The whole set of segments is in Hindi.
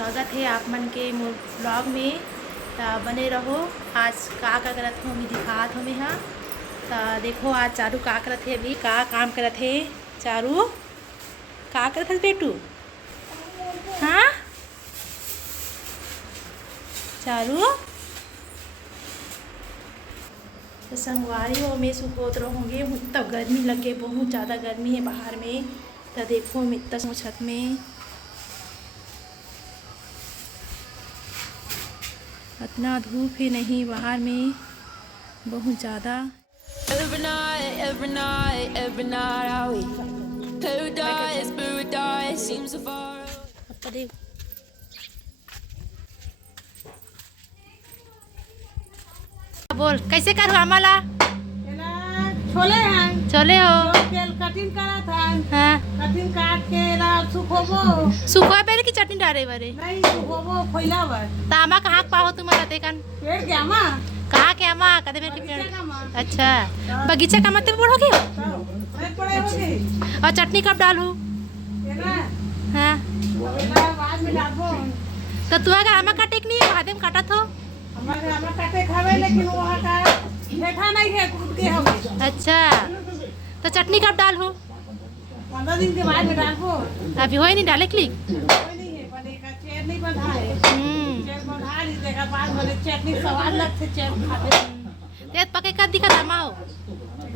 स्वागत है आप मन के मोर ब्लॉग में। तो बने रहो। आज का करत हो मैं दिखात हो मैं हाँ। तो देखो आज चारू का करत है, अभी का काम करत है। चारू का करत है बेटू? हाँ चारू तो संगवारी हो मैं सुखोत रहूँगी। तो गर्मी लगे, बहुत ज़्यादा गर्मी है बाहर में। तो देखो मैं इतना छत में इतना धूप ही नहीं बाहर में, बहुत ज़्यादा। बोल कैसे करूँ आमाला? छोले हैं, चले हो कटिंग करा था। हाँ कटिंग काट के सुखोबो। सुखा पेड़ की चटनी डाले बारे नहीं सुखोबो खोइला बर। तामा कहाँ पाओ तुम्हारा देखन? पेड़ क्या माँ? कहाँ के अम्मा कदे मेरे के पेड़? बगीचा का माँ। अच्छा बगीचा का मतलब पढ़ोगे हो? नहीं पड़े होगी। और चटनी कब डालूँ? ये ना हाँ बाद में डालबो। तो तुम्हारा आमा काटे नहीं है? आदम काटा थो। हमारे हमें काटे खावे, लेकिन वहाँ का देखा नहीं है, कूद के हम। अच्छा तो चटनी कब डालूँ? 15 दिन के बाद में डालबो। अभी हो ही नहीं डाले क्लिक। कोई नहीं है, पर एक चेयर नहीं बंधा है। चेयर बंधा ली देखा बाद में चटनी सवाल लगते चेयर खाते। ते पके का दिक्कत आमा हो?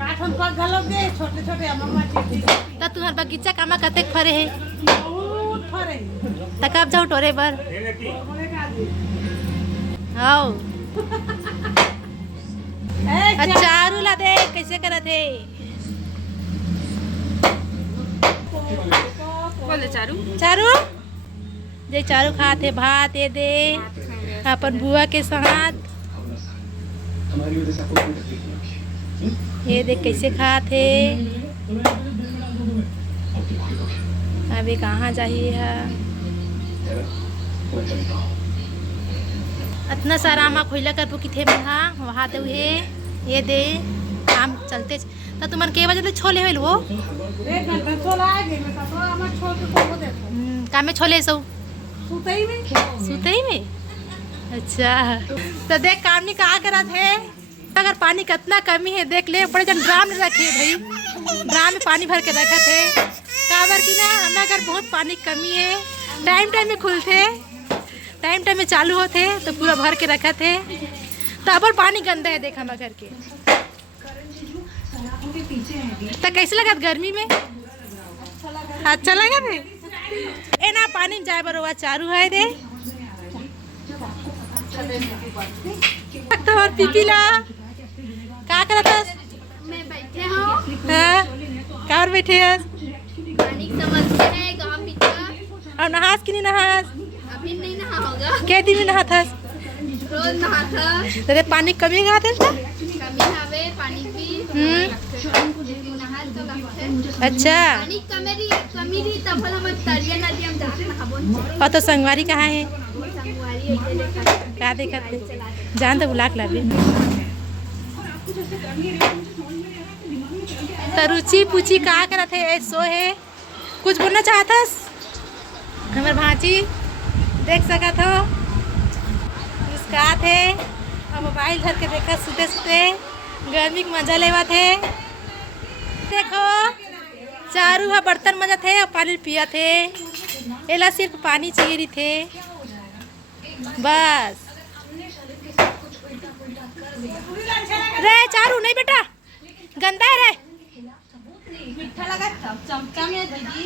काठन पक गलोगे छोटे छोटे अम्मा चटनी। तो तुम्हारा बगीचा कामा कते फरे है? बहुत फरे। तो कब जाऊँ टोरे बर? बोले का दी। आओ ए चारू ला दे कैसे करत है? बोले चारू। चारू जे चारू खाते भात ये दे अपन बुआ के साथ। ये देख कैसे खाते। अभी कहाँ जाइए है? इतना सारा आमा खोइला कर किथे में हाँ वहाँ दे हुए ये दे काम चलते। तो तुमन के बजे छोले होल वो? एक घंटा छोला आ गई मैं तो हमार छोड़ के को देखो। काम में छोले सो सुते ही में। सुते ही में? अच्छा तो देख काम नहीं कहा करा थे। अगर पानी कितना कमी है देख ले, बड़े जन ड्राम में रखे भाई, ड्राम में पानी भर के रखा थे। काबर की ना हमें अगर बहुत पानी कमी है, टाइम टाइम में खुलते, टाइम टाइम में चालू होते तो पूरा भर के रखा थे। तो अब और पानी गंदा है देख हम घर के। तो कैसे लगा गर्मी में? अच्छा लगा थे ए ना पानी में जाए बरो चारू है दे तो और पीपीला का करता? मैं बैठे हूँ। हाँ कार बैठे हैं पानी की समस्या है गाँव में। और नहास कि नहीं नहास? अभी नहीं नहा होगा। क्या दिन में नहाता? रोज नहाता। तेरे पानी कमी नहाते ना? कमी हवे पानी की। नहा तो लगते। अच्छा पानी कमी रही तब हम तरिया नदी हम जाके नहाबो। और तो संगवारी कहाँ है? संगवारी होते देखा। का देखते जान तो बुलाक लागे। तो रुचि पूछी का करत है? सो है कुछ बोलना चाहतस? हमारे भांजी देख सकत हो मुस्कात है और मोबाइल धर के देखा सुते सुते गर्मी के मजा लेवा थे। देखो चारू हा बर्तन मजा थे और पानी पिया थे। एला सिर्फ पानी चाहिए थे बस। रे चारू नहीं बेटा गंदा है रे। मीठा लगा चमचा में दीदी।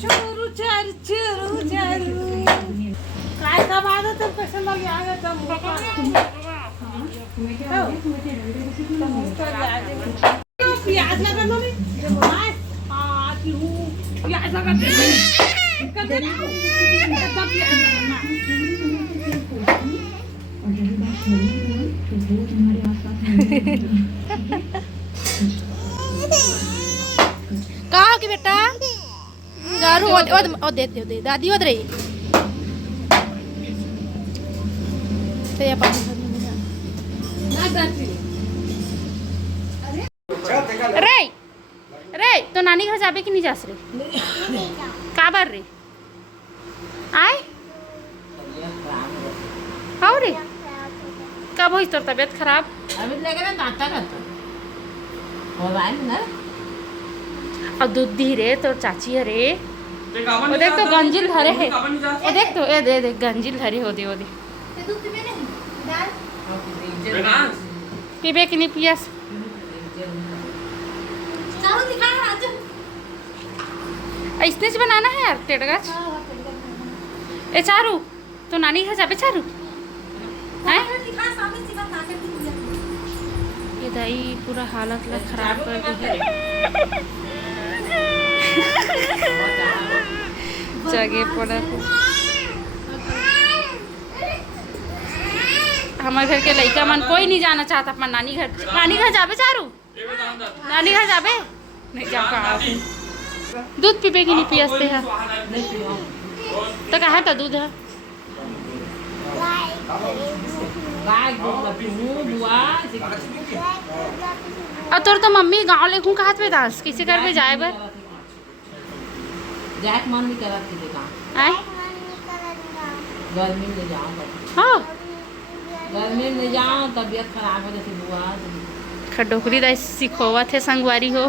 चूरू चारू चूरू चारू काय का बाद तुम कैसे लगे आ गए तुम प्याज लगा लो नहीं प्याज लगा कहा कि बेटा चारू ओ दे दादी ओद रही तो ये पानी रे रे तो नानी घर जाबे कि नहीं जास रे का बार रे आए हाउ रे कब होई तोर तबीयत खराब अभी लेके ना दांता करता मोबाइल ना और दूध दी रे तोर चाची है रे वो देख तो गंजिल धरे है वो देख तो ए दे देख गंजिल धरे हो दे पीबे कि नहीं पियस ऐसने से बनाना है यार टेढ़गाछ ए चारू तो नानी घर जाबे चारू हैं ये दाई पूरा हालत ला खराब कर दी है जगह पड़ा हमारे घर के लड़का मन कोई नहीं जाना चाहता अपना नानी घर जाबे चारू नानी घर जाबे नहीं जा कहा दूध पीबे की नहीं पियसते हैं तो कहा था दूध है और तोर तो मम्मी गांव ले घूम कहत में दास किसी कर पे जाए बर जाए मन नहीं करत किसी काम आए गर्मी में जाओ हाँ गर्मी में जाओ तबीयत खराब हो जाती बुआ खडोकरी दाई सिखोवा थे संगवारी हो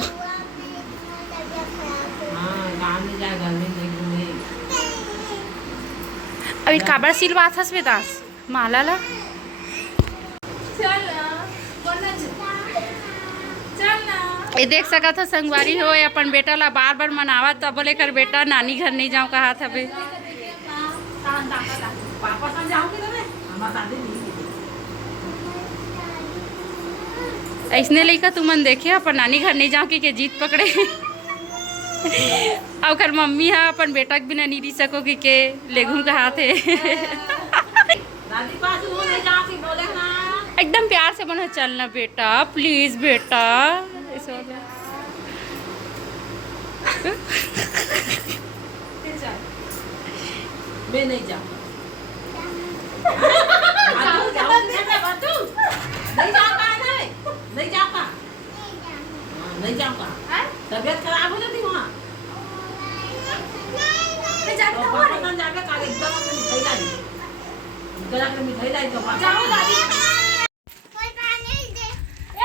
हाँ गाँव में जाए गर्मी में घूमे अभी काबर सिलवा था दास माला ला ये देख सका था संगवारी हो अपन बेटा ला बार बार मनावा तब बोले कर बेटा नानी घर नहीं जाऊँ कहा था बे पापा साथ जाओगे ना हमारे साथ नहीं ऐसने लइका तुमन देखे अपन नानी घर नहीं जाओ के जीत पकड़े और मम्मी है अपन बेटा के बिना नहीं दी सको के लेगू कहा थे दादी पास वो नहीं जाती बोले ना एकदम प्यार से बोला चलना बेटा प्लीज बेटा ऐसे हो जाए मैं नहीं जाऊँ नहीं जाऊँगा तबीयत खराब हो जाती वहाँ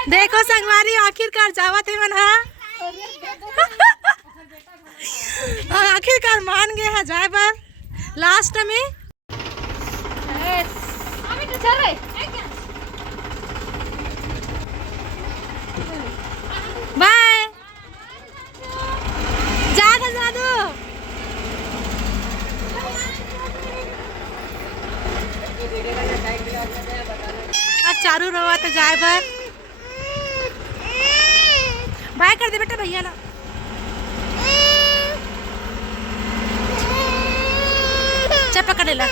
देखो संगवारी आखिरकार जावा थे मन आखिरकार मान गए हैं जाए पर लास्ट में बाय जादू जादू चारू रवा तो जाए पर बाय कर दे बेटा भैया ला चल पकड़ ला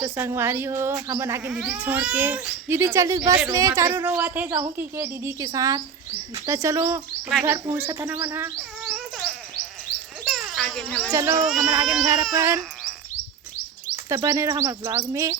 तो संगवारी हो हम आगे दीदी छोड़ के दीदी चली बस में चारू रवा थे जाऊँ की के दीदी के साथ तो चलो घर पहुँचा था ना मना चलो हमारे आगे घर अपन तब बने रहो हमारे ब्लॉग में।